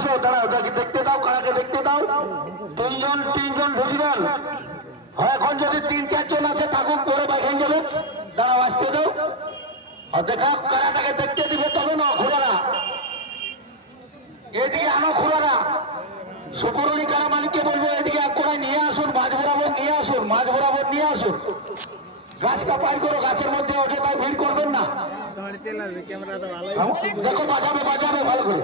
এসো, দাঁড়াও দেখি দেখতে দাও, কারাকে দেখতে দাও। তিনজন তিনজন ঢুকিবেন। এখন যদি তিন, চারজন আছে, থাকুক, পরে বাইরে যাবে। দাঁড়াও, আসতে দাও। আর দেখা কারাটাকে দেখতে দিবে, তবে না ঘোড়ারা এদিকে আনো ঘোড়ারা সুপুরনি কারা মালিককে বলব, এদিকে এক কোনায় নিয়ে আসুন, মাছ বরাবর নিয়ে আসুন, মাছ বরাবর নিয়ে আসুন। গাছ কাপাই করো গাছের মধ্যে তাই ভিড় করবেন না। দেখো বাজাবে বাজাবে ভালো করে।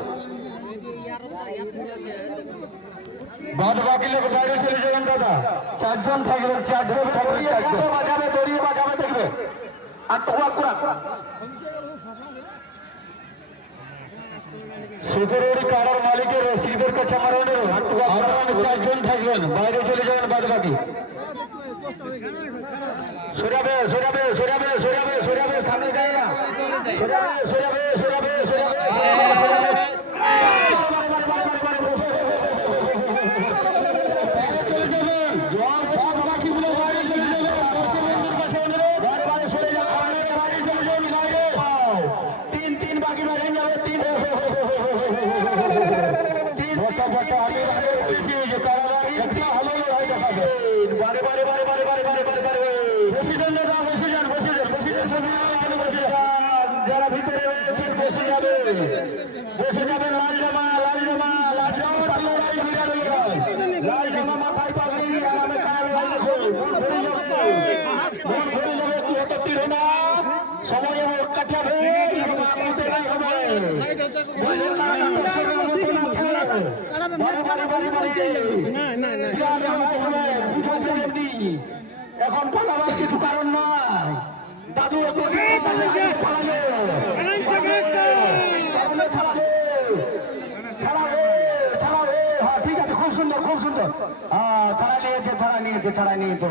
বাদ বাকি লোক বাইরে চলে যাবেন দাদা। চারজন থাকবেন চারজন থাকবেন বাজাবে দড়িয়ে বাজাবে দেখবে। আর টুকরা কুড়া। সুপুরের কারার মালিকের রসিদের কাছে আমার চারজন থাকবেন বাইরে চলে যাবেন বাদ বাকি সরাবে সরাবে সরাবে সরাবে সরাবে সামনে যায় না সরাবে সরাবে সরাবে সরাবে বারে বারে বারে বারে বারে বারে বারে বারে বসে যান দাদা বসে যান বসে যান বসে যান বসে যান বসে যান যারা ভিতরে রয়েছেন বসে যাবে বসে যাবে লাল জামা লাল জামা লাল জামা লাল জামা মাথায় পাগড়ি আরামে কাল এখন পালাবার কিছু কারণ নয় দাদু খুব সুন্দর খুব সুন্দর হ্যাঁ ছাড়া নিয়েছে ছাড়া নিয়েছে ছাড়া নিয়েছে